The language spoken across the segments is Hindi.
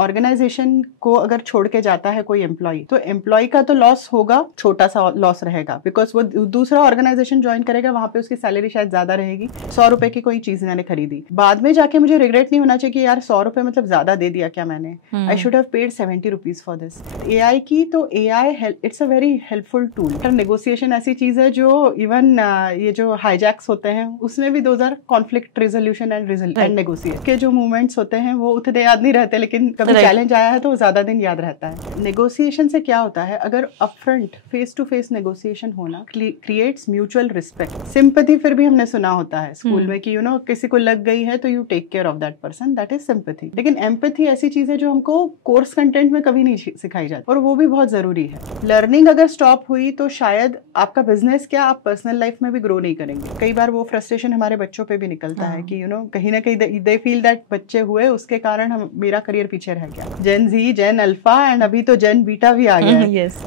ऑर्गेनाइजेशन को अगर छोड़ के जाता है कोई एम्प्लॉय, तो एम्प्लॉय का तो लॉस होगा, छोटा सा लॉस रहेगा, बिकॉज वो दूसरा ऑर्गेनाइजेशन ज्वाइन करेगा, वहां पे उसकी सैलरी शायद ज्यादा रहेगी। 100 रुपए की कोई चीज मैंने खरीदी, बाद में जाके मुझे रिग्रेट नहीं होना चाहिए कि यार 100 रुपए मतलब ज्यादा दे दिया क्या मैंने, I should have paid 70 rupees for this. AI की तो AI it's a very helpful tool. Negotiation ऐसी चीज है जो इवन ये जो हाईजैक्स होते हैं उसमें भी 2000 कॉन्फ्लिक्ट रेजोल्यूशन एंड नेगोशिएट के जो मूवमेंट्स होते हैं वो उतने याद नहीं रहते, लेकिन कभी चैलेंज आया है तो ज्यादा दिन याद रहता है। नेगोशिएशन से क्या होता है, अगर upfront face to face negotiation होना क्रिएट्स म्यूचुअल रिस्पेक्ट। सिंपैथी फिर भी हमने सुना होता है स्कूल में कि किसी को लग गई है तो you take care of that person, that is sympathy. लेकिन एम्पैथी ऐसी चीज है जो हमको कोर्स कंटेंट में कभी नहीं सिखाई जाती, और वो भी बहुत जरूरी है। लर्निंग अगर स्टॉप हुई तो शायद आपका बिजनेस क्या, आप पर्सनल लाइफ में भी ग्रो नहीं करेंगे। कई बार वो फ्रस्ट्रेशन हमारे बच्चों पे भी निकलता है कि कहीं ना कहीं दे फील दैट बच्चे हुए उसके कारण मेरा करियर पीछे रह गया। जेन जी, जेन अल्फा एंड अभी तो जेन बीटा भी आ गया है। यस।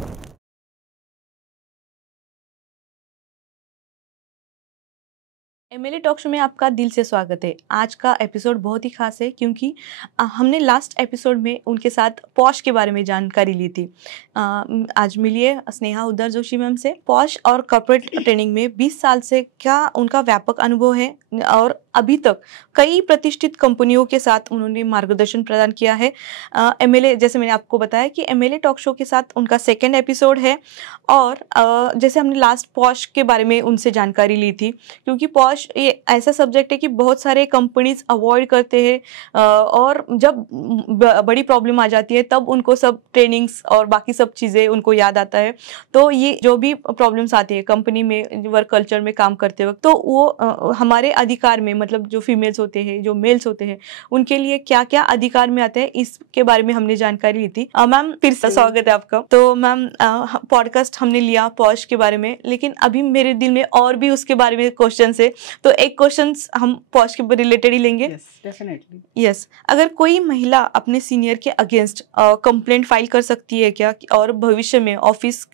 MLA टॉक शो में आपका दिल से स्वागत है। आज का एपिसोड बहुत ही खास है क्योंकि हमने लास्ट एपिसोड में उनके साथ पॉश के बारे में जानकारी ली थी। आज मिलिए स्नेहा उदर जोशी मैम से। पॉश और कॉर्पोरेट ट्रेनिंग में 20 साल से क्या उनका व्यापक अनुभव है और अभी तक कई प्रतिष्ठित कंपनियों के साथ उन्होंने मार्गदर्शन प्रदान किया है। MLA, जैसे मैंने आपको बताया कि MLA टॉक शो के साथ उनका 2nd एपिसोड है, और जैसे हमने लास्ट पॉश के बारे में उनसे जानकारी ली थी, क्योंकि पॉश ये ऐसा सब्जेक्ट है कि बहुत सारे कंपनीज अवॉइड करते हैं और जब बड़ी प्रॉब्लम आ जाती है तब उनको सब ट्रेनिंग्स और बाकी सब चीज़ें उनको याद आता है। तो ये जो भी प्रॉब्लम्स आती है कंपनी में वर्क कल्चर में काम करते वक्त, तो वो हमारे अधिकार में, मतलब जो फीमेल्स होते हैं, जो मेल्स होते हैं, उनके लिए क्या क्या अधिकार में आते हैं, इसके बारे में हमने जानकारी ली थी। मैम फिर से स्वागत है आपका। तो मैम पॉडकास्ट हमने लिया पॉश के बारे में, लेकिन अभी मेरे दिल में और भी उसके बारे में क्वेश्चन है, तो एक क्वेश्चन हम पॉश के रिलेटेड ही लेंगे। डेफिनेटली। यस। अगर कोई महिला अपने सीनियर के अगेंस्ट कंप्लेंट फाइल कर सकती है क्या, और भविष्य में ऑफिस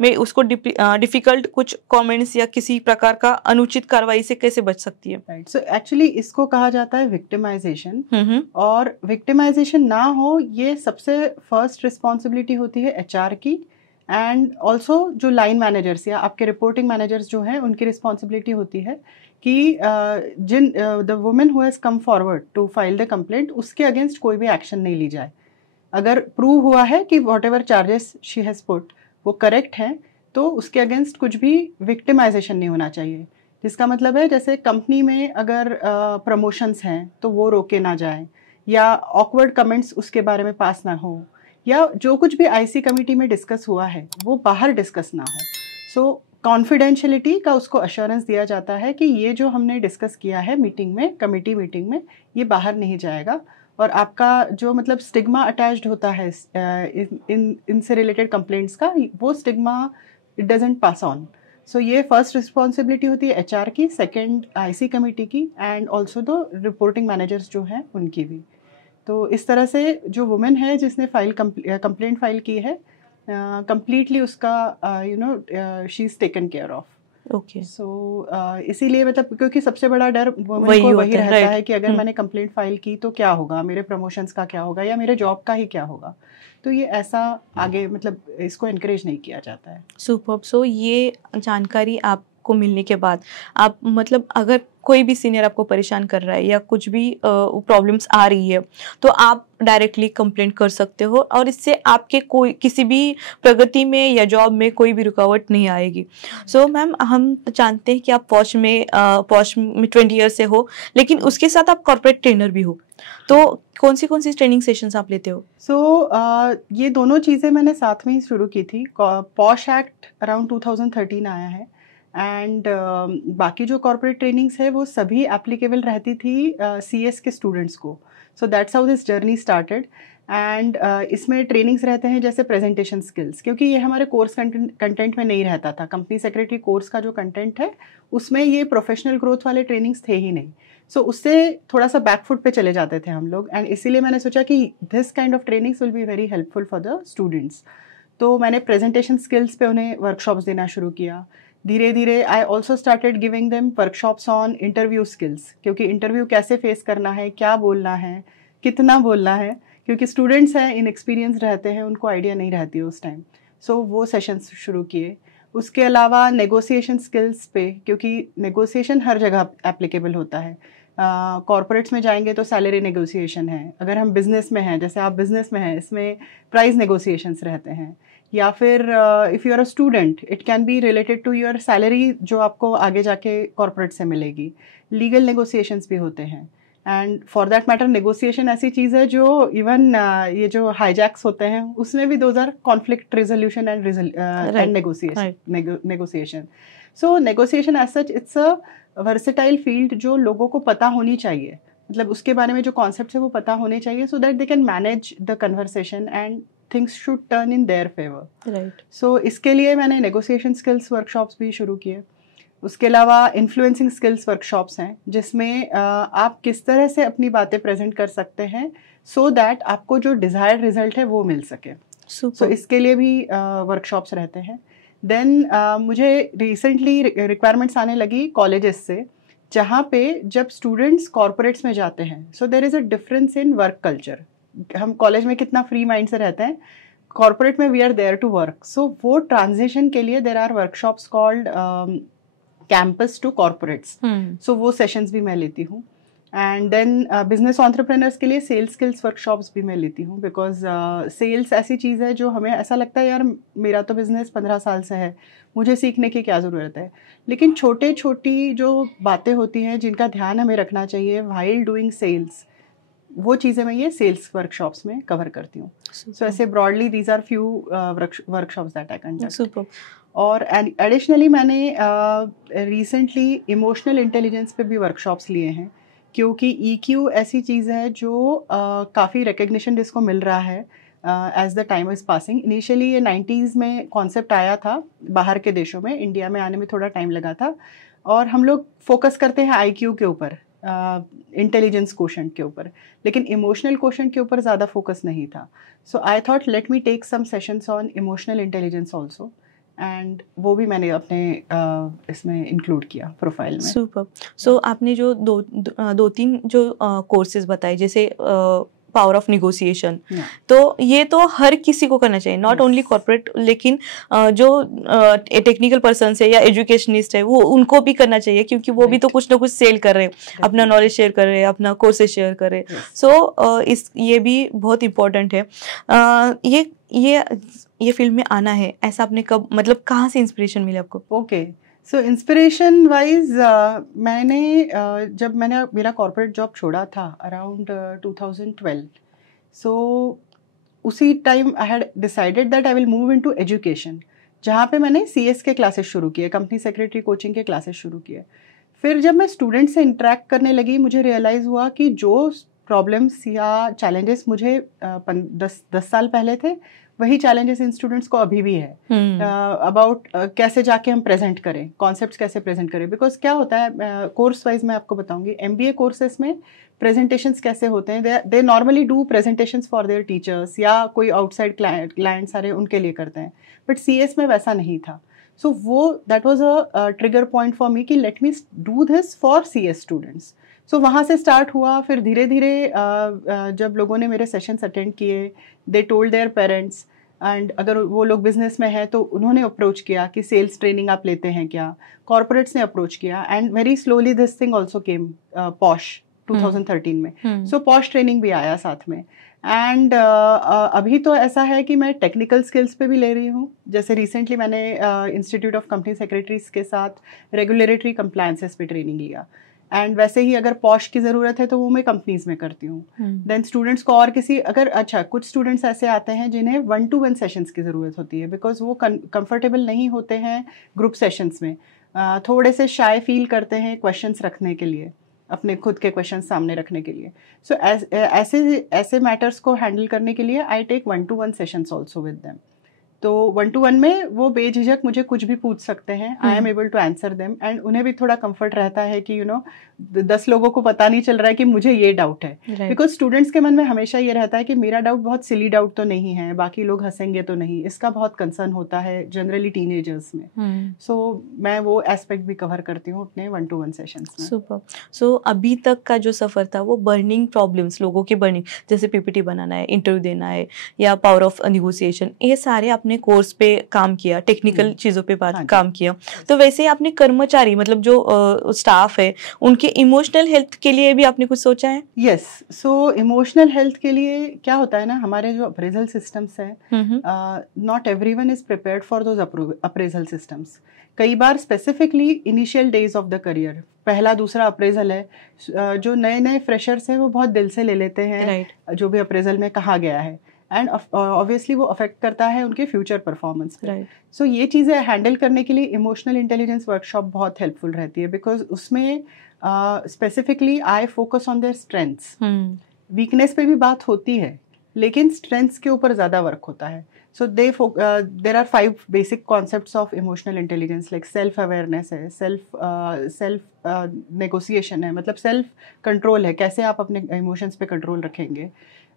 में उसको डिफिकल्ट कुछ कमेंट्स या किसी प्रकार का अनुचित कार्रवाई से कैसे बच सकती है? राइट, सो एक्चुअली इसको कहा जाता है विक्टिमाइजेशन। और विक्टिमाइजेशन ना हो, ये सबसे फर्स्ट रिस्पॉन्सिबिलिटी होती है HR की, एंड ऑल्सो जो लाइन मैनेजर्स या आपके रिपोर्टिंग मैनेजर्स जो हैं उनकी रिस्पॉन्सिबिलिटी होती है कि जिन the women who has come forward to file the complaint, उसके अगेंस्ट कोई भी एक्शन नहीं ली जाए। अगर प्रूव हुआ है कि what ever charges she has put वो करेक्ट हैं, तो उसके अगेंस्ट कुछ भी विक्टिमाइजेशन नहीं होना चाहिए। जिसका मतलब है जैसे कंपनी में अगर प्रमोशंस हैं तो वो रोके ना जाए, या ऑकवर्ड कमेंट्स उसके बारे में पास ना हो, या जो कुछ भी IC कमेटी में डिस्कस हुआ है वो बाहर डिस्कस ना हो। सो कॉन्फिडेंशियलिटी का उसको अश्योरेंस दिया जाता है कि ये जो हमने डिस्कस किया है मीटिंग में, कमेटी मीटिंग में, ये बाहर नहीं जाएगा। और आपका जो मतलब स्टिग्मा अटैच्ड होता है इनसे रिलेटेड कंप्लेंट्स का, वो stigma it doesn't pass on. So ये फर्स्ट रिस्पॉन्सिबिलिटी होती है HR की, सेकंड IC कमेटी की, and also the reporting managers जो हैं उनकी भी। तो इस तरह से जो वुमेन है जिसने कंप्लेंट फाइल की है, कंप्लीटली उसका she is taken care of. Okay. So इसीलिए मतलब क्योंकि सबसे बड़ा डर वुमेन को वही रहता है कि अगर मैंने कंप्लेंट फाइल की तो क्या होगा, मेरे प्रमोशंस का क्या होगा, या मेरे जॉब का ही क्या होगा। तो ये ऐसा आगे मतलब इसको एनकरेज नहीं किया जाता है। सुपर्ब। सो ये जानकारी आपको मिलने के बाद आप, मतलब अगर कोई भी सीनियर आपको परेशान कर रहा है या कुछ भी प्रॉब्लम्स आ रही है, तो आप डायरेक्टली कंप्लेंट कर सकते हो, और इससे आपके कोई किसी भी प्रगति में या जॉब में कोई भी रुकावट नहीं आएगी। सो मैम, हम जानते हैं कि आप पॉश में 20 ईयर से हो, लेकिन उसके साथ आप कॉर्पोरेट ट्रेनर भी हो, तो कौन सी ट्रेनिंग सेशंस आप लेते हो? ये दोनों चीज़ें मैंने साथ में ही शुरू की थी। पॉश एक्ट अराउंड 2013 आया है, एंड बाकी जो कॉर्पोरेट ट्रेनिंग्स है वो सभी एप्लीकेबल रहती थी CS के स्टूडेंट्स को। So that's how this journey started. And इसमें ट्रेनिंग्स रहते हैं जैसे प्रेजेंटेशन स्किल्स, क्योंकि ये हमारे कोर्स कंटेंट में नहीं रहता था। कंपनी सेक्रेटरी कोर्स का जो कंटेंट है उसमें ये प्रोफेशनल ग्रोथ वाले ट्रेनिंग्स थे ही नहीं। सो उससे थोड़ा सा बैकफुट पे चले जाते थे हम लोग, एंड इसीलिए मैंने सोचा कि this kind of trainings will be very helpful for the students. तो मैंने प्रेजेंटेशन स्किल्स पे उन्हें वर्कशॉप्स देना शुरू किया। धीरे धीरे I also started giving them workshops on interview skills, क्योंकि इंटरव्यू कैसे फेस करना है, क्या बोलना है, कितना बोलना है, क्योंकि स्टूडेंट्स हैं, इनएक्सपीरियंस रहते हैं, उनको आइडिया नहीं रहती है उस टाइम। सो वो सेशंस शुरू किए। उसके अलावा नेगोशिएशन स्किल्स पे, क्योंकि नेगोशिएशन हर जगह एप्लीकेबल होता है। कॉर्पोरेट्स में जाएंगे तो सैलरी नेगोशिएशन है, अगर हम बिजनेस में हैं, जैसे आप बिजनेस में हैं, इसमें प्राइस नेगोशिएशंस रहते हैं, या फिर if you are a student it can be related to your salary जो आपको आगे जाके कॉर्पोरेट से मिलेगी। लीगल नेगोशिएशंस भी होते हैं, and for that matter negotiation ऐसी चीज़ है जो इवन ये जो हाईजैक्स होते हैं उसमें भी those are conflict resolution and negotiation. So negotiation as such it's a versatile field जो लोगों को पता होनी चाहिए, मतलब उसके बारे में जो कॉन्सेप्ट है वो पता होने चाहिए, so that they can manage the conversation and things should turn in their favour. Right. So इसके लिए मैंने नेगोशिएशन स्किल्स वर्कशॉप्स भी शुरू किए। उसके अलावा इन्फ्लुएंसिंग स्किल्स वर्कशॉप्स हैं, जिसमें आप किस तरह से अपनी बातें प्रेजेंट कर सकते हैं सो दैट आपको जो डिज़ायर्ड रिजल्ट है वो मिल सके। सो इसके लिए भी वर्कशॉप्स रहते हैं। देन मुझे रिसेंटली रिक्वायरमेंट्स आने लगी कॉलेजेस से, जहाँ पे जब स्टूडेंट्स कॉर्पोरेट्स में जाते हैं, so there is a difference in work culture. हम कॉलेज में कितना फ्री माइंड से रहते हैं, कॉर्पोरेट में we are there to work. So वो ट्रांजिशन के लिए there are workshops called campus to corporates. So वो सेशंस भी मैं लेती हूँ। एंड देन बिजनेस एंटरप्रेन्योर्स के लिए सेल्स स्किल्स वर्कशॉप्स भी मैं लेती हूँ, बिकॉज सेल्स ऐसी चीज़ है जो हमें ऐसा लगता है यार मेरा तो बिजनेस 15 साल से है, मुझे सीखने की क्या ज़रूरत है, लेकिन छोटे छोटी जो बातें होती हैं जिनका ध्यान हमें रखना चाहिए व्हाइल डूइंग सेल्स, वो चीज़ें मैं ये सेल्स वर्कशॉप्स में कवर करती हूँ। सो ऐसे broadly these are few workshops that I conduct. और एडिशनली मैंने रिसेंटली इमोशनल इंटेलिजेंस पे भी वर्कशॉप्स लिए हैं, क्योंकि EQ ऐसी चीज़ है जो काफ़ी रिकग्निशन जिसको मिल रहा है as the time is passing. Initially ये 90s में कॉन्सेप्ट आया था बाहर के देशों में, इंडिया में आने में थोड़ा टाइम लगा था, और हम लोग फोकस करते हैं IQ के ऊपर, इंटेलिजेंस कोशेंट के ऊपर, लेकिन इमोशनल कोशेंट के ऊपर ज़्यादा फोकस नहीं था। So I thought let me take some sessions on emotional intelligence also, and वो भी मैंने अपने इसमें इंक्लूड किया प्रोफाइल में। सुपर। सो आपने जो दो तीन जो कोर्सेज बताए, जैसे पावर ऑफ निगोशिएशन, तो ये तो हर किसी को करना चाहिए, नॉट ओनली कॉर्पोरेट, लेकिन जो टेक्निकल पर्सन है या एजुकेशनिस्ट है वो उनको भी करना चाहिए, क्योंकि वो भी तो कुछ ना कुछ सेल कर रहे हैं, अपना नॉलेज शेयर कर रहे हैं, अपना कोर्सेज शेयर कर रहे हैं। सो ये भी बहुत इम्पोर्टेंट है। ये फील्ड में आना है, ऐसा आपने कब, मतलब कहाँ से इंस्पिरेशन मिली आपको? ओके, सो इंस्पिरेशन वाइज मैंने जब मैंने मेरा कॉर्पोरेट जॉब छोड़ा था अराउंड 2012, सो उसी time I had decided that I will move into education, जहाँ पे मैंने CS के क्लासेस शुरू किए, कंपनी सेक्रेटरी कोचिंग के क्लासेस शुरू किए। फिर जब मैं स्टूडेंट से इंटरेक्ट करने लगी, मुझे रियलाइज़ हुआ कि जो प्रॉब्लम्स या चैलेंजेस मुझे 10 साल पहले थे, वही चैलेंजेस इन स्टूडेंट्स को अभी भी है। अबाउट कैसे जाके हम प्रेजेंट करें, कॉन्सेप्ट्स कैसे प्रेजेंट करें, बिकॉज क्या होता है कोर्स वाइज मैं आपको बताऊंगी, MBA कोर्सेस में प्रेजेंटेशंस कैसे होते हैं, they normally do presentations for their teachers या कोई आउटसाइड क्लाइंट सारे उनके लिए करते हैं, बट CS में वैसा नहीं था। सो वो that was a trigger point for me कि let me do this for CS students. So वहाँ से स्टार्ट हुआ। फिर धीरे धीरे जब लोगों ने मेरे सेशंस अटेंड किए, they told their parents, and अगर वो लोग बिजनेस में हैं तो उन्होंने अप्रोच किया कि सेल्स ट्रेनिंग आप लेते हैं क्या, कॉर्पोरेट्स ने अप्रोच किया, and very slowly this thing also came posh 2013 में। सो पॉश ट्रेनिंग भी आया साथ में। एंड अभी तो ऐसा है कि मैं टेक्निकल स्किल्स पे भी ले रही हूँ, जैसे रिसेंटली मैंने इंस्टीट्यूट ऑफ कंपनी सेक्रेटरीज के साथ रेगुलेटरी कंप्लायंसेस पे ट्रेनिंग लिया, एंड वैसे ही अगर पॉश की ज़रूरत है तो वो मैं कंपनीज में करती हूँ। देन स्टूडेंट्स को और किसी अगर अच्छा कुछ स्टूडेंट्स ऐसे आते हैं जिन्हें 1-to-1 सेशंस की ज़रूरत होती है, बिकॉज वो कंफर्टेबल नहीं होते हैं ग्रुप सेशंस में, थोड़े से शाय फील करते हैं क्वेश्चंस रखने के लिए, अपने खुद के क्वेश्चंस सामने रखने के लिए। सो ऐसे मैटर्स को हैंडल करने के लिए I take 1-to-1 sessions also with them. तो 1-to-1 में वो बेझिझक मुझे कुछ भी पूछ सकते हैं, I am able to answer them, and उन्हें भी थोड़ा कंफर्ट रहता है कि 10 लोगों को पता नहीं चल रहा है कि मुझे ये डाउट है, बिकॉज स्टूडेंट्स के मन में हमेशा ये रहता है कि मेरा डाउट बहुत सिली डाउट तो नहीं है, बाकी लोग हंसेंगे तो नहीं, इसका बहुत कंसर्न होता है जनरली टीनेजर्स में। सो मैं वो एस्पेक्ट भी कवर करती हूँ अपने 1-to-1 सेशंस में। सुपर। सो अभी तक का जो सफर था वो बर्निंग प्रॉब्लम्स, लोगों की बर्निंग, जैसे पीपीटी बनाना है, इंटरव्यू देना है, या पावर ऑफ निगोशिएशन, ये सारे आपने कोर्स पे काम किया, टेक्निकल चीजों पे काम किया। तो वैसे आपने कर्मचारी मतलब जो स्टाफ है उनके इमोशनल हेल्थ के लिए भी आपने कुछ सोचा है? यस, सो इमोशनल हेल्थ के लिए क्या होता है ना, हमारे जो अप्रेजल सिस्टम्स है, not everyone is prepared for those appraisal systems. कई बार specifically initial days of the career, पहला दूसरा अप्रेजल है, जो नए नए फ्रेशर्स हैं वो बहुत दिल से ले लेते हैं जो भी अप्रेजल में कहा गया है, एंड ऑब्वियसली वो अफेक्ट करता है उनके फ्यूचर परफॉर्मेंस पे। सो ये चीज़ें हैंडल करने के लिए इमोशनल इंटेलिजेंस वर्कशॉप बहुत हेल्पफुल रहती है, बिकॉज उसमें specifically I focus on their strengths. Weakness पे भी बात होती है, लेकिन स्ट्रेंथ्स के ऊपर ज़्यादा वर्क होता है। So there are 5 basic concepts of emotional intelligence, like self awareness है, सेल्फ नेगोशिएशन है, मतलब सेल्फ कंट्रोल है, कैसे आप अपने इमोशंस पे कंट्रोल रखेंगे,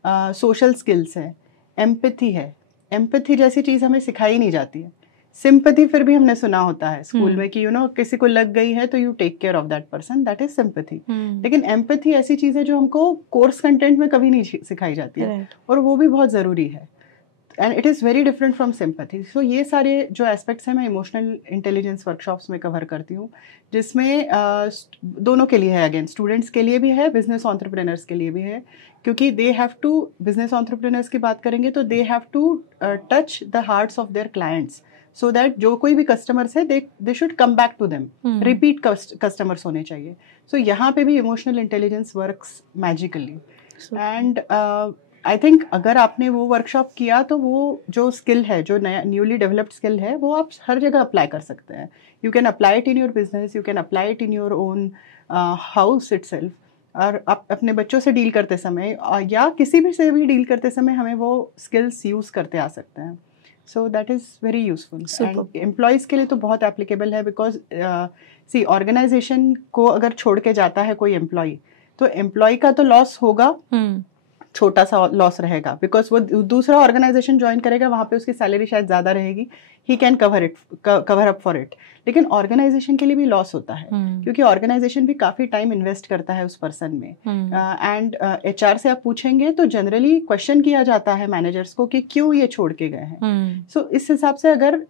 सोशल स्किल्स है, एम्पैथी है। एम्पैथी जैसी चीज़ हमें सिखाई नहीं जाती है। सिंपैथी फिर भी हमने सुना होता है स्कूल में कि किसी को लग गई है तो you take care of that person, that is sympathy. लेकिन एम्पैथी ऐसी चीज़ है जो हमको कोर्स कंटेंट में कभी नहीं सिखाई जाती है, और वो भी बहुत ज़रूरी है, and it is very different from sympathy. So ये सारे जो एस्पेक्ट्स हैं मैं इमोशनल इंटेलिजेंस वर्कशॉप्स में कवर करती हूँ, जिसमें दोनों के लिए है, अगेन स्टूडेंट्स के लिए भी है, बिजनेस एंटरप्रेन्योर्स के लिए भी है, क्योंकि they have to, business entrepreneurs की बात करेंगे तो they have to touch the hearts of their clients, so that जो कोई भी कस्टमर्स है they should come back to them, repeat customers होने चाहिए। सो यहाँ पे भी emotional intelligence works magically, and I think अगर आपने वो वर्कशॉप किया तो वो जो स्किल है, जो नया न्यूली डेवलप्ड स्किल है, वो आप हर जगह अप्लाई कर सकते हैं। You can apply it in your business, you can apply it in your own house itself, और आप अपने बच्चों से डील करते समय या किसी भी से भी डील करते समय हमें वो स्किल्स यूज़ करते आ सकते हैं। So that is very useful, and employees के लिए तो बहुत एप्लीकेबल है, बिकॉज सी ऑर्गेनाइजेशन को अगर छोड़ के जाता है कोई एम्प्लॉय, तो एम्प्लॉय का तो लॉस होगा, छोटा सा लॉस रहेगा, बिकॉज वो दूसरा ऑर्गेनाइजेशन ज्वाइन करेगा, वहाँ पे उसकी सैलरी शायद ज़्यादा रहेगी, he can cover up for it, लेकिन ऑर्गेनाइजेशन के लिए भी लॉस होता है, क्योंकि ऑर्गेनाइजेशन भी काफ़ी टाइम इन्वेस्ट करता है उस पर्सन में, एंड HR से आप पूछेंगे तो जनरली क्वेश्चन किया जाता है मैनेजर्स को कि क्यों ये छोड़ के गए हैं। सो इस हिसाब से अगर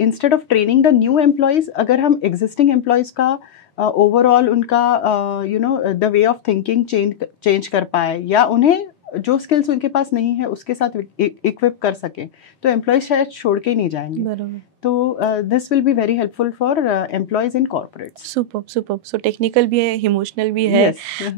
instead of training the new employees, अगर हम एग्जिस्टिंग एम्प्लॉयज़ का ओवरऑल उनका the way of thinking change कर पाए, या उन्हें जो स्किल्स उनके पास नहीं है उसके साथ इक्विप कर सके, तो एम्प्लॉय शायद छोड़ के ही नहीं जाएंगे। तो this will be very helpful for employees in corporates. Super super. So technical भी है, इमोशनल भी है।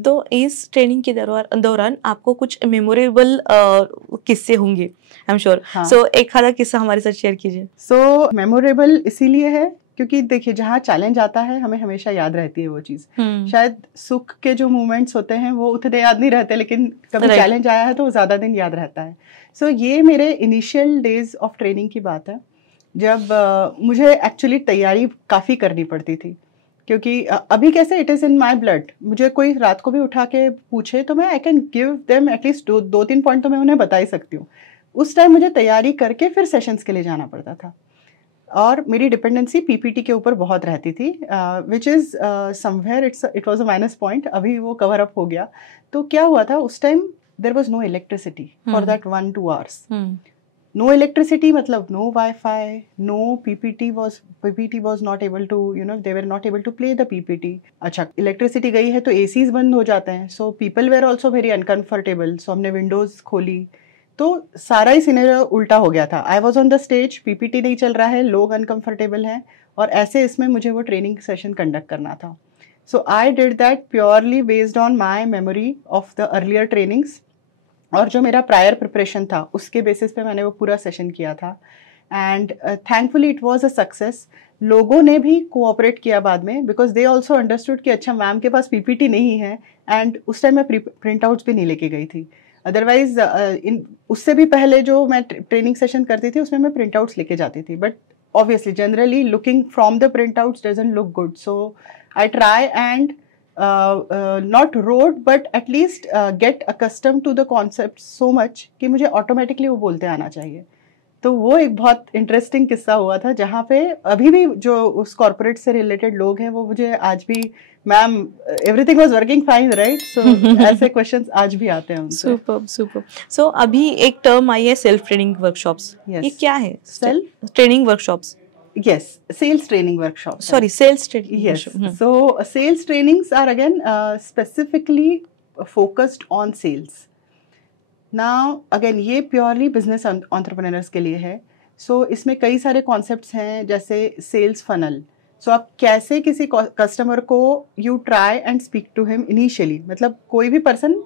तो इस ट्रेनिंग के दौरान आपको कुछ मेमोरेबल किस्से होंगे, आई एम श्योर। सो एक आधा किस्सा हमारे साथ शेयर कीजिए। सो मेमोरेबल इसीलिए है क्योंकि देखिए, जहाँ चैलेंज आता है हमें हमेशा याद रहती है वो चीज़। शायद सुख के जो मोमेंट्स होते हैं वो उतने याद नहीं रहते, लेकिन कभी चैलेंज आया है तो ज़्यादा दिन याद रहता है। सो ये मेरे इनिशियल डेज ऑफ ट्रेनिंग की बात है, जब मुझे एक्चुअली तैयारी काफ़ी करनी पड़ती थी, क्योंकि अभी कैसे it is in my blood, मुझे कोई रात को भी उठा के पूछे तो मैं I can give them at least 2-3 point तो मैं उन्हें बता ही सकती हूँ। उस टाइम मुझे तैयारी करके फिर सेशंस के लिए जाना पड़ता था, और मेरी डिपेंडेंसी PPT के ऊपर बहुत रहती थी, which is somewhere it was a minus point. अभी वो कवर अप हो गया। तो क्या हुआ था उस time, there was no electricity for that 1-2 hours। No electricity मतलब no wifi, no PPT was not able to, they were not able to play the PPT। अच्छा, इलेक्ट्रिसिटी गई है तो ACs बंद हो जाते हैं, so people were also very uncomfortable. So हमने विंडोज़ खोली, तो सारा ही सिनेरियो उल्टा हो गया था। I was on the stage, PPT नहीं चल रहा है, लोग अनकंफर्टेबल हैं, और ऐसे इसमें मुझे वो ट्रेनिंग सेशन कंडक्ट करना था। So I did that purely based on my memory of the earlier trainings, और जो मेरा प्रायर प्रिपरेशन था उसके बेसिस पे मैंने वो पूरा सेशन किया था, and thankfully it was a success. लोगों ने भी कोऑपरेट किया बाद में, बिकॉज दे ऑल्सो अंडरस्टूड कि अच्छा मैम के पास PPT नहीं है, एंड उस टाइम मैं प्रिंट आउट्स भी नहीं लेके गई थी। अदरवाइज उससे भी पहले जो मैं ट्रेनिंग सेशन करती थी उसमें मैं प्रिंट आउट्स लेके जाती थी, but obviously generally looking from the printouts doesn't look good, so I try and not rote but at least get accustomed to the concept so much कि मुझे automatically वो बोलते आना चाहिए। तो वो एक बहुत इंटरेस्टिंग किस्सा हुआ था जहाँ पे अभी भी जो उस कॉर्पोरेट से रिलेटेड लोग हैं वो मुझे आज भी, ma'am everything was working fine right, so ऐसे क्वेश्चंस आज भी आते हैं उनसे। Super super. सो अभी एक टर्म आई है सेल्फ ट्रेनिंग वर्कशॉप्स, ये क्या है? Self training workshops, yes, sales training workshops, sorry, sales training, yes. So sales trainings are again specifically focused on sales. Now again ये purely business entrepreneurs के लिए है। so इसमें कई सारे concepts हैं जैसे sales funnel, so आप कैसे किसी कस्टमर को you try and speak to him initially, मतलब कोई भी पर्सन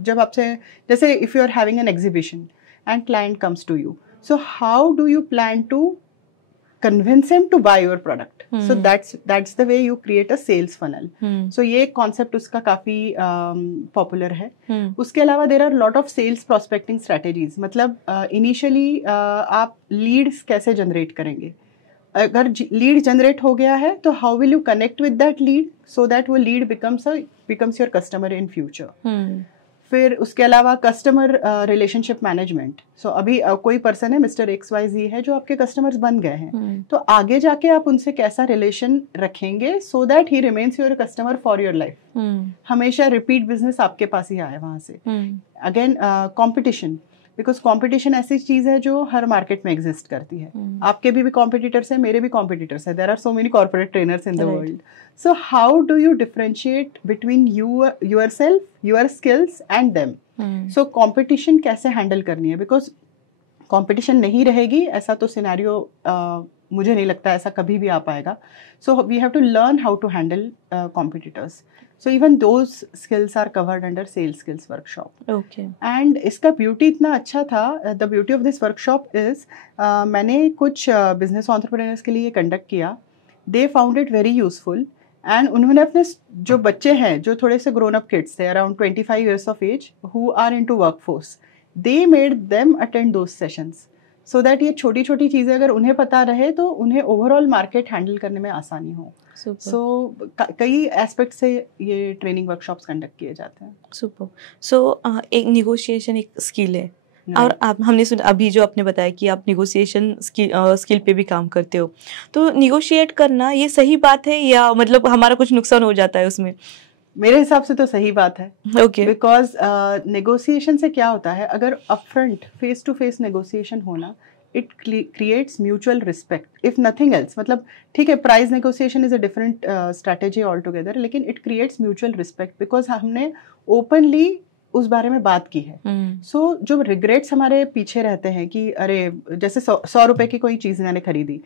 जब आपसे, जैसे if you are having an exhibition and client comes to you, so how do you plan to convince him to buy your product? So that's the way you create a sales funnel. So ये concept उसका काफी popular है। उसके अलावा there are lot of sales prospecting strategies, मतलब initially आप leads कैसे generate करेंगे, अगर लीड जनरेट हो गया है तो how will you connect with that lead so that वो lead becomes your customer in future. फिर उसके अलावा कस्टमर रिलेशनशिप मैनेजमेंट, सो अभी कोई पर्सन है मिस्टर XYZ है जो आपके कस्टमर्स बन गए हैं, तो आगे जाके आप उनसे कैसा रिलेशन रखेंगे सो that he remains your customer for your life, हमेशा रिपीट बिजनेस आपके पास ही आए वहां से। अगेन कंपटीशन, बिकॉज कंपटीशन ऐसी चीज है जो हर मार्केट में एग्जिस्ट करती है। आपके भी कॉम्पिटिटर्स हैं, मेरे भी कॉम्पिटिटर्स हैं, there are so many corporate trainers in the world. So how do you differentiate between yourself, your skills and them? So competition कैसे हैंडल करनी है, बिकॉज कंपटीशन नहीं रहेगी ऐसा तो सिनेरियो मुझे नहीं लगता ऐसा कभी भी आ पाएगा। So we have to learn how to handle competitors. So even those skills are covered under sales skills workshop. Okay. And इसका beauty इतना अच्छा था, the beauty of this workshop is मैंने कुछ business entrepreneurs के लिए conduct किया, they found it very useful and उन्होंने अपने जो बच्चे हैं जो थोड़े से grown up kids थे around 25 years of age who are into workforce, they made them attend those sessions so that ये छोटी छोटी चीज़ें अगर उन्हें पता रहे तो उन्हें ओवरऑल मार्केट हैंडल करने में आसानी हो। सो कई एस्पेक्ट से ये ट्रेनिंग वर्कशॉप्स कंडक्ट किए जाते हैं। सुपर। सो एक निगोशिएशन एक स्किल है, और आप हमने सुना अभी जो आपने बताया कि आप निगोशिएशन स्किल पे भी काम करते हो, तो निगोशिएट करना ये सही बात है या मतलब हमारा कुछ नुकसान हो जाता है उसमें? मेरे हिसाब से तो सही बात है। ओके। बिकॉज नेगोशिएशन से क्या होता है, अगर upfront face to face negotiation होना, it creates mutual respect if nothing else. मतलब ठीक है, price negotiation is a different strategy all together, लेकिन it creates mutual respect because हमने ओपनली उस बारे में बात की है। सो जो रिग्रेट्स हमारे पीछे रहते हैं कि अरे जैसे 100 रुपए की कोई चीज मैंने खरीदी,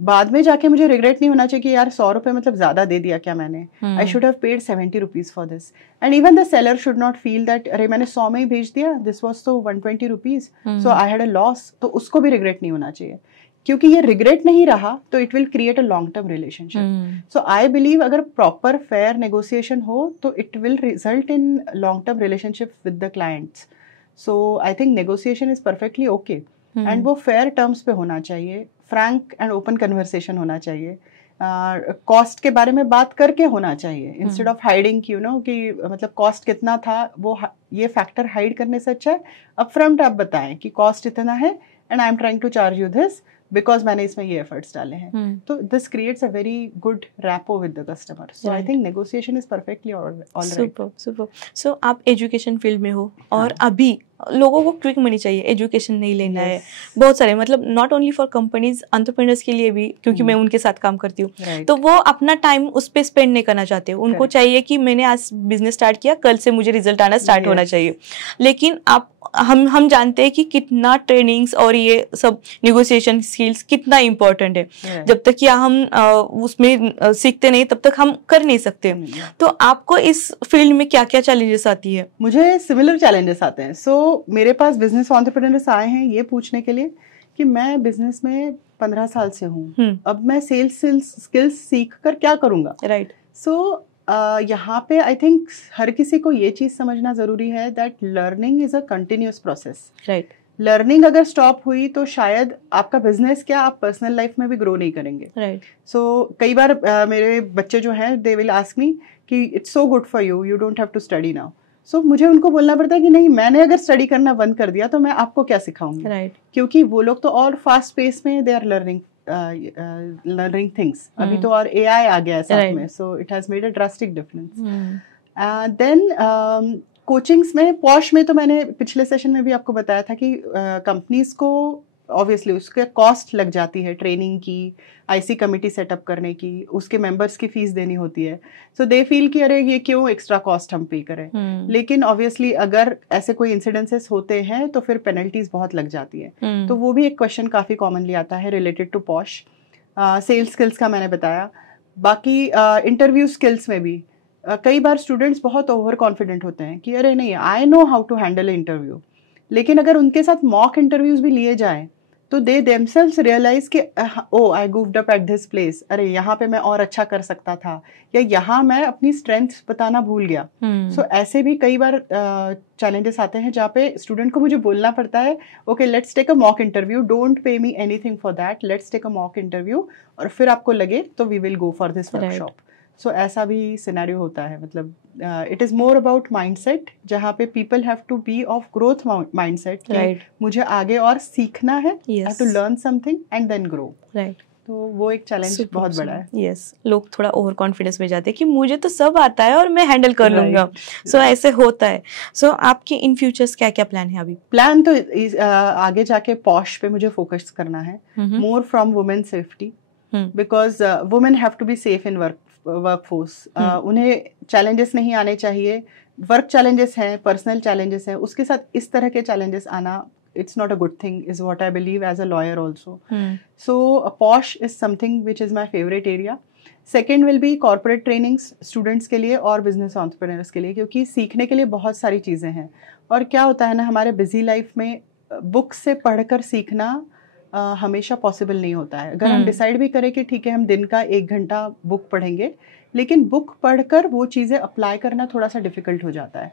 बाद में जाके मुझे रिग्रेट नहीं होना चाहिए कि यार 100 रुपए मतलब ज्यादा दे दिया क्या मैंने, I should have paid 70 rupees for this. And even the seller should not feel that अरे मैंने 100 में ही भेज दिया, दिस वाज तो 120 rupees, so I had a loss. तो उसको भी रिग्रेट नहीं होना चाहिए, क्योंकि ये रिग्रेट नहीं रहा तो it will create a long term relationship. So I believe अगर प्रॉपर फेयर नेगोशिएशन हो तो it will result in long term relationship with the clients. So I think negotiation is perfectly okay, and वो फेयर टर्म्स पे होना चाहिए, फ्रैंक एंड ओपन कन्वर्सेशन होना चाहिए, कॉस्ट के बारे में बात करके होना चाहिए instead of hiding, you know कि मतलब कॉस्ट कितना था, वो ये फैक्टर हाइड करने से अच्छा है अपफ्रंट आप बताएं कि कॉस्ट इतना है and I am trying to charge you this because मैंने इसमें ये एफर्ट्स डाले हैं। तो this creates a very good rapport with the customer. So I think negotiation is perfectly alright. Super super. So आप एजुकेशन फील्ड में हो और अभी लोगों को क्विक मनी चाहिए, एजुकेशन नहीं लेना है, बहुत सारे मतलब not only for companies, entrepreneurs के लिए भी, क्योंकि मैं उनके साथ काम करती हूँ, तो वो अपना टाइम उस पर स्पेंड नहीं करना चाहते। उनको चाहिए कि मैंने आज बिजनेस स्टार्ट किया, कल से मुझे रिजल्ट आना स्टार्ट होना चाहिए। लेकिन आप हम जानते हैं कि कितना ट्रेनिंग्स और ये सब निगोशिएशन स्किल्स कितना इम्पोर्टेंट है। जब तक या हम उसमें सीखते नहीं तब तक हम कर नहीं सकते। तो आपको इस फील्ड में क्या क्या चैलेंजेस आती है? मुझे सिमिलर चैलेंजेस आते हैं। सो मेरे पास बिजनेस एंटरप्रेन्योर्स आए हैं ये पूछने के लिए कि मैं बिजनेस में 15 साल से हूँ, अब मैं सेल्स स्किल्स सीख कर क्या करूंगा। राइट। सो यहाँ पे आई थिंक हर किसी को ये चीज़ समझना ज़रूरी है that learning is a continuous process. Right. Learning अगर स्टॉप हुई तो शायद आपका बिजनेस क्या, आप पर्सनल लाइफ में भी ग्रो नहीं करेंगे। राइट। सो कई बार मेरे बच्चे जो हैं दे विल आस्क मी कि it's so good for you, you don't have to study now. So मुझे उनको बोलना पड़ता है कि नहीं, मैंने अगर स्टडी करना बंद कर दिया तो मैं आपको क्या सिखाऊंगी। राइट। क्योंकि वो लोग तो और फास्ट पेस में दे आर लर्निंग थिंग्स। अभी तो और AI आ गया है साथ में, so it has made a drastic difference. Then coachings में, पॉश में तो मैंने पिछले सेशन में भी आपको बताया था कि कंपनीज को ऑब्वियसली उसके कॉस्ट लग जाती है, ट्रेनिंग की, IC कमेटी सेटअप करने की, उसके मेंबर्स की फीस देनी होती है। सो दे फील कि अरे ये क्यों एक्स्ट्रा कॉस्ट हम पे करें। लेकिन ऑब्वियसली अगर ऐसे कोई इंसिडेंसेस होते हैं तो फिर पेनल्टीज बहुत लग जाती है। तो वो भी एक क्वेश्चन काफ़ी कॉमनली आता है related to POSH. Sales skills का मैंने बताया। बाकी इंटरव्यू स्किल्स में भी कई बार स्टूडेंट्स बहुत ओवर कॉन्फिडेंट होते हैं कि अरे नहीं, I know how to handle interview. लेकिन अगर उनके साथ मॉक इंटरव्यूज भी लिए जाएं तो दे देमसेल्व्स रियलाइज कि ओ आई गूव्ड अप एट दिस प्लेस, अरे यहाँ पे मैं और अच्छा कर सकता था, या यहाँ मैं अपनी स्ट्रेंथ बताना भूल गया। सो ऐसे भी कई बार चैलेंजेस आते हैं जहाँ पे स्टूडेंट को मुझे बोलना पड़ता है okay let's take a mock interview, don't pay me anything for that, let's take a mock interview, और फिर आपको लगे तो we will go for this workshop. So ऐसा भी सिनेरियो होता है। मतलब it is more about mindset, जहाँ पे people have to be of growth mindset कि मुझे आगे और सीखना है, have to learn something and then grow. Right. तो वो एक चैलेंज बहुत बड़ा है। यस, लोग थोड़ा ओवर कॉन्फिडेंस में जाते हैं कि मुझे तो सब आता है और मैं हैंडल कर लूंगा। सो ऐसे होता है। सो आपके इन फ्यूचर्स क्या क्या प्लान है अभी? प्लान तो आगे जाके पॉश पे मुझे फोकस करना है, more from women safety, because women have to be safe in workforce. उन्हें चैलेंजेस नहीं आने चाहिए। वर्क चैलेंजेस हैं, पर्सनल चैलेंजेस हैं, उसके साथ इस तरह के चैलेंजेस आना it's not a good thing is what I believe as a lawyer also. So POSH is something which is my favorite area. Second will be corporate trainings students के लिए और business entrepreneurs के लिए, क्योंकि सीखने के लिए बहुत सारी चीज़ें हैं। और क्या होता है ना, हमारे busy life में बुक से पढ़कर सीखना हमेशा पॉसिबल नहीं होता है। अगर हम डिसाइड भी करें कि ठीक है हम दिन का 1 घंटा बुक पढ़ेंगे, लेकिन बुक पढ़कर वो चीज़ें अप्लाई करना थोड़ा सा डिफिकल्ट हो जाता है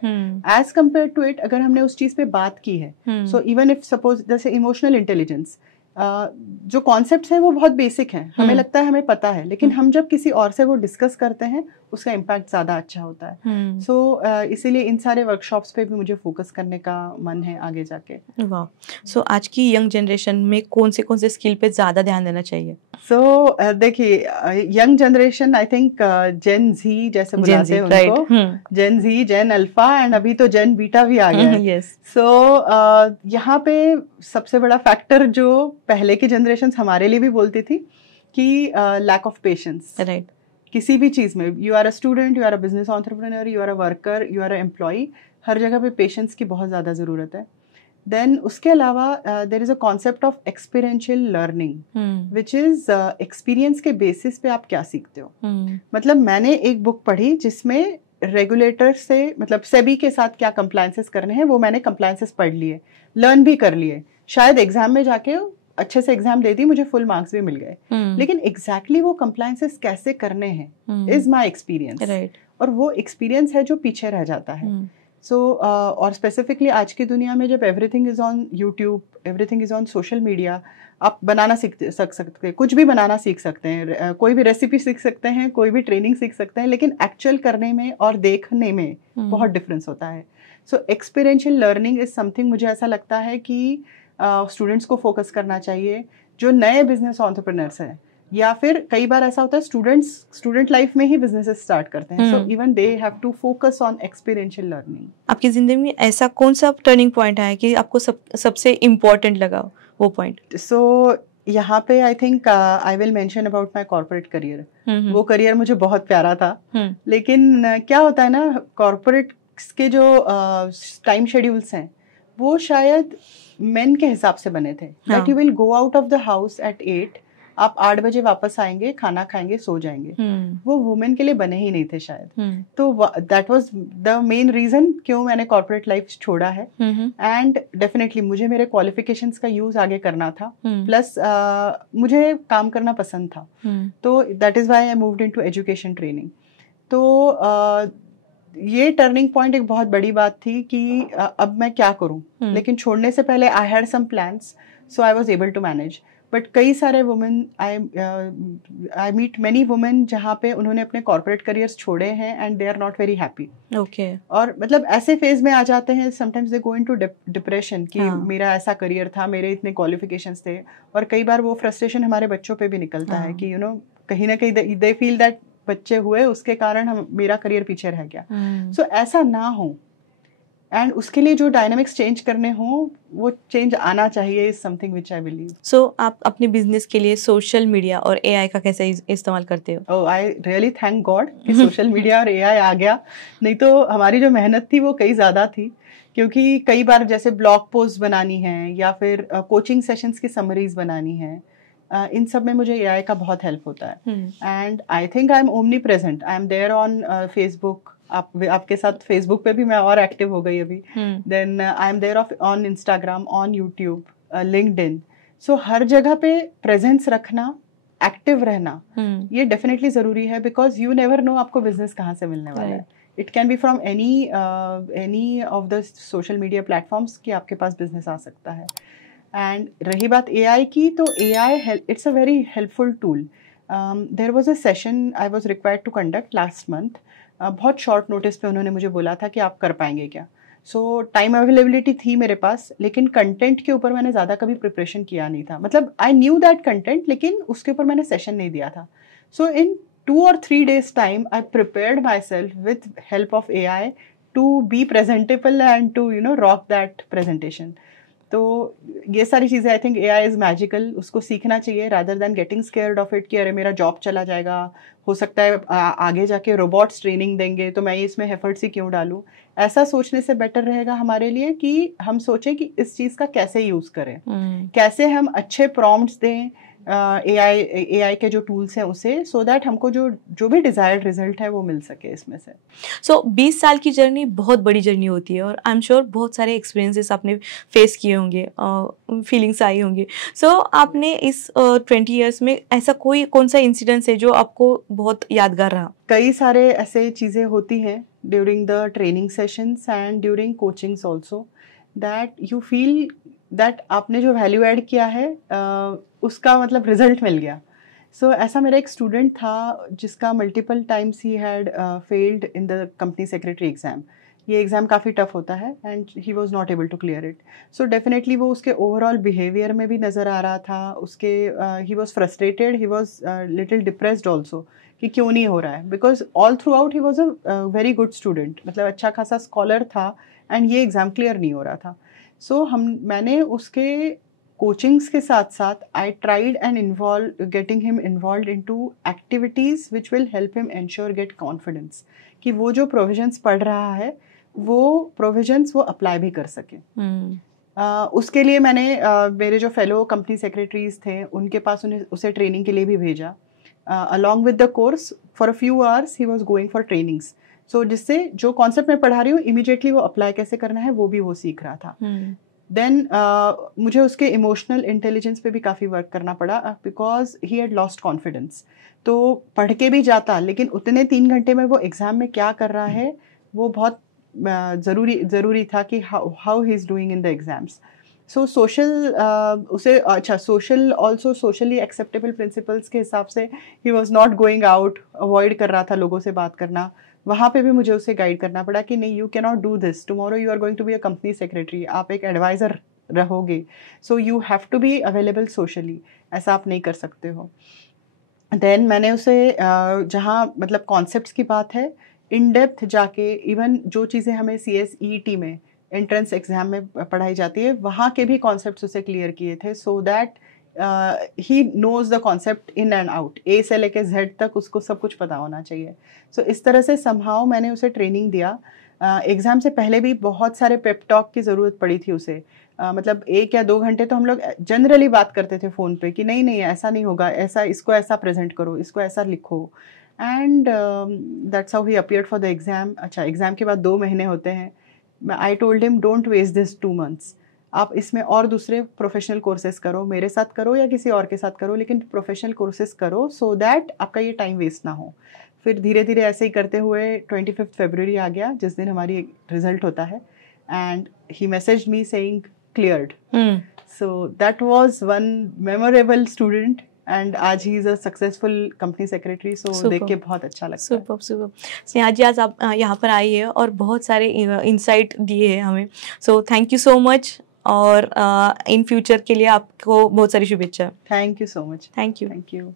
एज कम्पेयर टू इट अगर हमने उस चीज़ पे बात की है। सो इवन इफ सपोज जैसे इमोशनल इंटेलिजेंस, जो कॉन्सेप्ट्स हैं वो बहुत बेसिक हैं, हमें लगता है हमें पता है, लेकिन हम जब किसी और से वो डिस्कस करते हैं उसका इम्पैक्ट ज़्यादा अच्छा होता है। सो इसीलिए इन सारे वर्कशॉप्स पे भी मुझे फोकस करने का मन है आगे जाके। वाह। सो आज की यंग जनरेशन में कौन से स्किल पे ज़्यादा ध्यान देना चाहिए? सो देखिए, यंग जनरेशन आई थिंक जेन जी जैसे बुलाते हैं उनको, जेन जी, जेन अल्फा एंड अभी तो जेन बीटा भी आ गया है। सो यहाँ पे सबसे बड़ा फैक्टर जो पहले की जनरेशन हमारे लिए भी बोलती थी कि लैक ऑफ पेशेंस। राइट। किसी भी चीज़ में, you are a student, you are a business entrepreneur, you are a worker, you are a employee, हर जगह पे पेशेंस की बहुत ज़्यादा ज़रूरत है। देन उसके अलावा there is a concept of experiential learning which is experience के बेसिस पे आप क्या सीखते हो। मतलब मैंने एक बुक पढ़ी जिसमें रेगुलेटर से, मतलब सेबी के साथ क्या कंप्लायंसेस करने हैं, वो मैंने कंप्लायंसेस पढ़ लिए, लर्न भी कर लिए, शायद एग्जाम में जाके अच्छे से एग्जाम दे दी, मुझे फुल मार्क्स भी मिल गए, लेकिन एग्जैक्टली वो कंप्लायंसेस कैसे करने हैं इज माई एक्सपीरियंस। और वो एक्सपीरियंस है जो पीछे रह जाता है। सो और स्पेसिफिकली आज की दुनिया में जब everything is on YouTube, everything is on social media, आप बनाना सकते हैं, कुछ भी बनाना सीख सकते हैं, कोई भी रेसिपी सीख सकते हैं, कोई भी ट्रेनिंग सीख सकते हैं, लेकिन एक्चुअल करने में और देखने में बहुत डिफरेंस होता है। सो एक्सपीरियंशियल लर्निंग इज़ समथिंग, मुझे ऐसा लगता है कि स्टूडेंट्स को फोकस करना चाहिए जो नए बिजनेस एंटरप्रेन्योर्स हैं, या फिर कई बार ऐसा होता है स्टूडेंट लाइफ में ही बिजनेसेस स्टार्ट करते हैं। So even they have to focus on experiential learning. आपकी जिंदगी में ऐसा कौन सा टर्निंग पॉइंट है कि आपको सबसे इम्पोर्टेंट लगा वो पॉइंट? सो यहाँ पे आई think I will mention about my corporate career. वो करियर मुझे बहुत प्यारा था, लेकिन क्या होता है ना, कॉर्पोरेट के जो टाइम शेड्यूल्स हैं वो शायद मेन के हिसाब से बने थे, that you will go out of the house at 8, आप 8 बजे वापस आएंगे, खाना खाएंगे, सो जाएंगे। वो वुमेन के लिए बने ही नहीं थे शायद। तो that was the main reason क्यों मैंने कॉर्पोरेट लाइफ छोड़ा है। एंड डेफिनेटली मुझे मेरे क्वालिफिकेशंस का यूज आगे करना था, प्लस मुझे काम करना पसंद था, तो that is why I moved into education training. तो ये टर्निंग पॉइंट एक बहुत बड़ी बात थी कि अब मैं क्या करूं। लेकिन छोड़ने से पहले I had some plans, so I was able to manage. But कई सारे women, I meet many women जहाँ पे उन्होंने अपने कॉर्पोरेट करियर्स छोड़े हैं and they are not very happy. Okay. और मतलब ऐसे फेज में आ जाते हैं, sometimes they go into depression कि हाँ. मेरा ऐसा करियर था, मेरे इतने क्वालिफिकेशंस थे। और कई बार वो फ्रस्ट्रेशन हमारे बच्चों पे भी निकलता है कि कहीं ना कहीं दे फील दैट बच्चे हुए उसके कारण मेरा करियर पीछे रह गया। सो ऐसा ना हो, एंड उसके लिए जो डायनामिक्स चेंज करने हो वो चेंज आना चाहिए, is something which I believe. So आप अपने बिजनेस के लिए सोशल मीडिया और एआई का कैसे इस्तेमाल करते हो? ओह, आई रियली थैंक गॉड कि सोशल मीडिया और एआई आ गया, नहीं तो हमारी जो मेहनत थी वो कई ज़्यादा थी। क्योंकि कई बार जैसे ब्लॉग पोस्ट बनानी है या फिर कोचिंग सेशंस की समरीज बनानी है, इन सब में मुझे एआई का बहुत हेल्प होता है। And I think I am omnipresent, I am there on Facebook. आपके साथ फेसबुक पे भी मैं और एक्टिव हो गई अभी। Then I am there on Instagram, on YouTube, LinkedIn. So हर जगह पे प्रेजेंस रखना, एक्टिव रहना, ये डेफिनेटली जरूरी है। बिकॉज यू नेवर नो आपको बिजनेस कहाँ से मिलने वाला है। It can B from any of the social media platforms कि आपके पास बिजनेस आ सकता है। एंड रही बात एआई की, तो AI it's a very helpful tool. There was a session I was required to conduct last month. बहुत शॉर्ट नोटिस पे उन्होंने मुझे बोला था कि आप कर पाएंगे क्या। सो टाइम अवेलेबिलिटी थी मेरे पास, लेकिन कंटेंट के ऊपर मैंने ज़्यादा कभी प्रिपरेशन किया नहीं था। मतलब आई न्यू दैट कंटेंट, लेकिन उसके ऊपर मैंने सेशन नहीं दिया था। सो इन 2 or 3 days time I prepared myself with help of AI to be presentable and to rock that presentation. तो ये सारी चीज़ें I think AI is magical, उसको सीखना चाहिए rather than getting scared of it कि अरे मेरा जॉब चला जाएगा, हो सकता है आगे जाके रोबोट्स ट्रेनिंग देंगे तो मैं इसमें एफर्ट्स ही क्यों डालूं। ऐसा सोचने से बेटर रहेगा हमारे लिए कि हम सोचें कि इस चीज़ का कैसे यूज़ करें, कैसे हम अच्छे प्रॉम्प्ट्स दें एआई के जो टूल्स हैं उसे, सो दैट हमको जो भी डिजायर्ड रिजल्ट है वो मिल सके इसमें से। सो 20 साल की जर्नी बहुत बड़ी जर्नी होती है और आई एम श्योर बहुत सारे एक्सपीरियंसेस आपने फेस किए होंगे, फीलिंग्स आई होंगी। सो आपने इस 20 ईयर्स में ऐसा कौन सा इंसिडेंस है जो आपको बहुत यादगार रहा? कई सारे ऐसे चीज़ें होती हैं during the training sessions and during coachings also, that you feel that आपने जो वैल्यू ऐड किया है उसका मतलब रिजल्ट मिल गया। सो ऐसा मेरा एक स्टूडेंट था जिसका multiple times he had failed in the company secretary exam. ये एग्ज़ाम काफ़ी टफ होता है and he was not able to clear it. So definitely वो उसके ओवरऑल बिहेवियर में भी नज़र आ रहा था, उसके he was frustrated, he was little depressed also कि क्यों नहीं हो रहा है। Because all through out he was a very good student, मतलब अच्छा खासा स्कॉलर था एंड ये एग्ज़ाम क्लियर नहीं हो रहा था। सो मैंने उसके कोचिंग्स के साथ साथ I tried and getting him involve into activities which will help him ensure get confidence कि वो जो प्रोविजंस पढ़ रहा है वो प्रोविजंस वो अप्लाई भी कर सके। उसके लिए मैंने मेरे जो फेलो कंपनी सेक्रेटरीज थे उनके पास उसे ट्रेनिंग के लिए भी भेजा। Along with the course for a few hours he was going for trainings. So जिससे जो कॉन्सेप्ट मैं पढ़ा रही हूँ इमीडिएटली वो अप्लाई कैसे करना है वो भी वो सीख रहा था। देन मुझे उसके इमोशनल इंटेलिजेंस पे भी काफ़ी वर्क करना पड़ा because he had lost confidence. तो पढ़ के भी जाता लेकिन उतने 3 घंटे में वो एग्ज़ाम में क्या कर रहा है वो बहुत ज़रूरी था कि how he is doing in the exams. So उसे अच्छा सोशली एक्सेप्टेबल प्रिंसिपल्स के हिसाब से he was not going out, avoid कर रहा था लोगों से बात करना। वहाँ पे भी मुझे उसे गाइड करना पड़ा कि नहीं, you can not do this, tomorrow you are going to be a company secretary, आप एक एडवाइज़र रहोगे, so you have to be available socially, ऐसा आप नहीं कर सकते हो। देन मैंने उसे जहाँ मतलब कॉन्सेप्ट्स की बात है इन डेप्थ जाके, इवन जो चीज़ें हमें CSET में एंट्रेंस एग्जाम में पढ़ाई जाती है वहाँ के भी कॉन्सेप्ट्स उसे क्लियर किए थे, so that he knows the concept in and out, A से लेके Z तक उसको सब कुछ पता होना चाहिए। सो इस तरह से समहाउ मैंने उसे ट्रेनिंग दिया। एग्ज़ाम से पहले भी बहुत सारे पेप टॉक की ज़रूरत पड़ी थी उसे। मतलब 1 या 2 घंटे तो हम लोग जनरली बात करते थे फ़ोन पे कि नहीं ऐसा नहीं होगा, ऐसा इसको ऐसा प्रेजेंट करो, इसको ऐसा लिखो, and that's how he appeared for the exam. अच्छा, एग्ज़ाम के बाद 2 महीने होते हैं। I told him don't waste this 2 months, आप इसमें और दूसरे प्रोफेशनल कोर्सेज करो, मेरे साथ करो या किसी और के साथ करो, लेकिन प्रोफेशनल कोर्सेज करो सो दैट आपका ये टाइम वेस्ट ना हो। फिर धीरे धीरे ऐसे ही करते हुए 25 फरवरी आ गया, जिस दिन हमारी रिजल्ट होता है, and he message me saying cleared. So that was one memorable student, and आज he is a successful company secretary. So देख के बहुत अच्छा लगता है. सुपर. स्नेहा जी, आज आप यहाँ पर आई है और बहुत सारे इंसाइट दिए हैं हमें. So thank you so much, और इन फ्यूचर के लिए आपको बहुत सारी शुभेच्छा. Thank you so much. Thank you. Thank you.